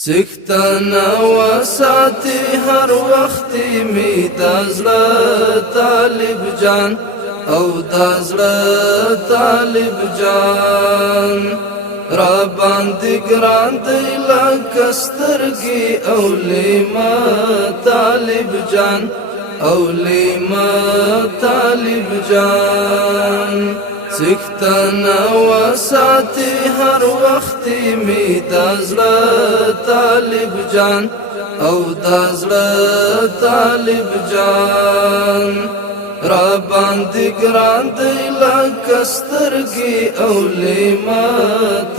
څښتنه وساتي هر وخت می د زړه طالب جان او د زړه طالب جان را باندې ګران دی لکه سترګې او لیما طالب جان او لیما طالب جان څښتنه وساتي هر وخت می د زړه طالب جان او د زړه طالب جان را باندې ګران دی لکه سترګې او لیما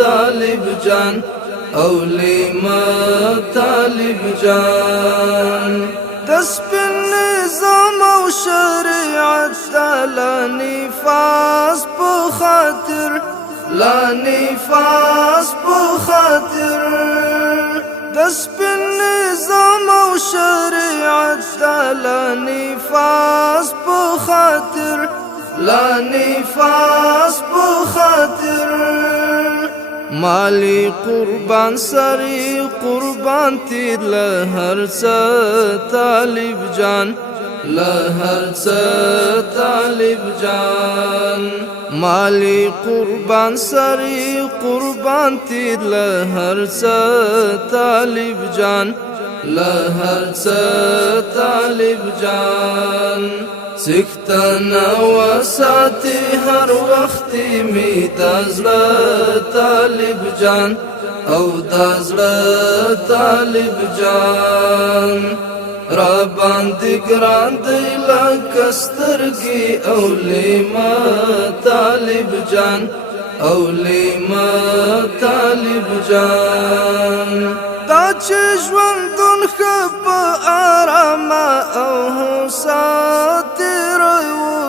طالب جان او لیما طالب جان د سپین نظام او شریعت لا نفاس په خاطر لا نفاس په خاطر د سپین نظام او شریعت لا نفاس په خاطر لا نفاس په خاطر مالی قربان سری قربان تیر له هر څه طالب جان له هر څه طالب جان مالی قربان سری قربان تیر له هر څه طالب جان له هر څه طالب جان څښتنه وساتي هر وخت می د زړه طالب جان او د زړه طالب جان را باندې ګران دی لکه سترګې او لیما طالب جان او لیما طالب جان دا چې ژوندون ښه په آرامه او هوسا تېروو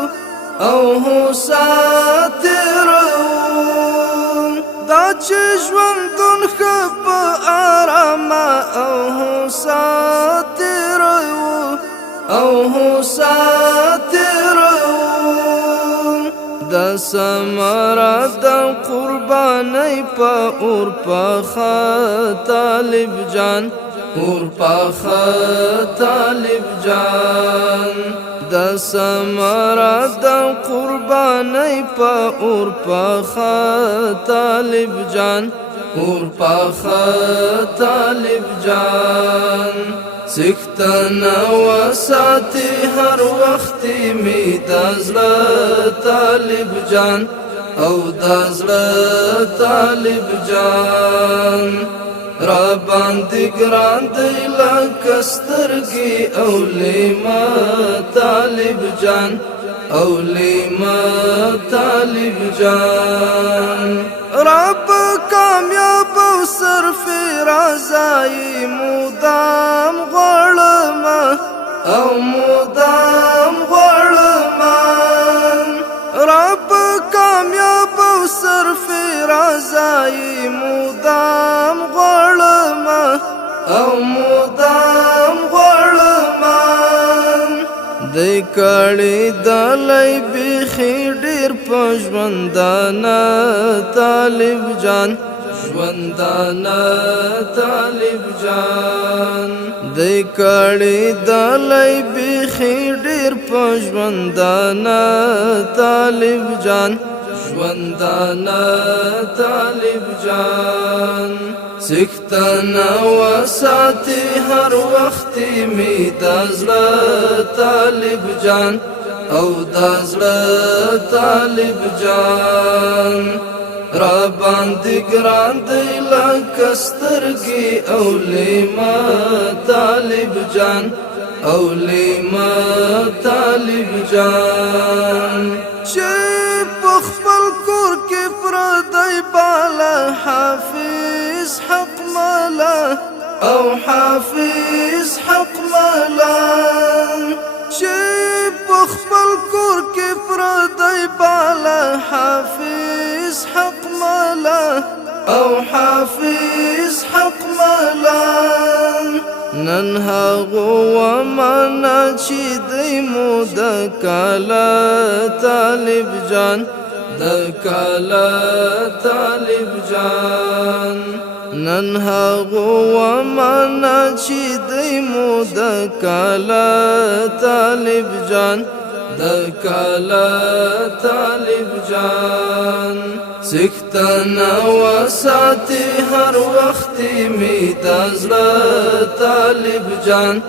او هوسا تېروو دا چې ژوندون ښه په آرامه او هوسا تېروو او هوسا تېروو د ثمره د قربانۍ په اور پخه طالب جان اور پخه طالب جان د ثمره د قربانۍ په اور پخه طالب جان اور پخه طالب جان څښتنه وساتي هر وخت می د زړه طالب جان او د زړه طالب جان را باندې ګران دی لکه سترګې او لیما طالب جان او لیما طالب جان رب کامیاب او سرفرازای مدام غړم او مدام غړم رب کامیاب او سرفرازای مدام غړم او مدام غړم د کړي دلای بخي ډیر پښوندانه طالب جان ژوندانه طالب جان د کړي دلای بخي ډیر پښوندانه طالب جان ژوندانه طالب جان څښتنه وساتي هر وخت می د زړه طالب جان او د زړه طالب جان را باندې ګران دی لکه سترګې او لیما طالب جان او لیما طالب جان چې په خپل کور کې پردی بالا حافظ حق مالا او حافظ حق مالا چې په خپل کور کې پردی بالا حافظ حق مالا او حافظ حق مالا نن هغو ومانا چې دی مو د کالا طالب جان د کالا طالب جان نن هغو ومانا چې دی مو د کالا طالب جان د کالا طالب جان سکتنا وساتی هر وخت می دازړه طالب جان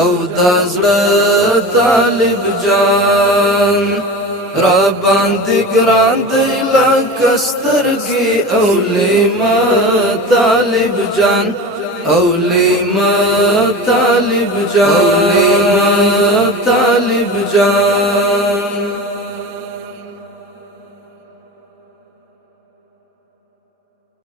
او دازړه طالب جان را باندې ګران دی لکه سترګې اولیما طالب جان اولیما طالب جان اولیما طالب جان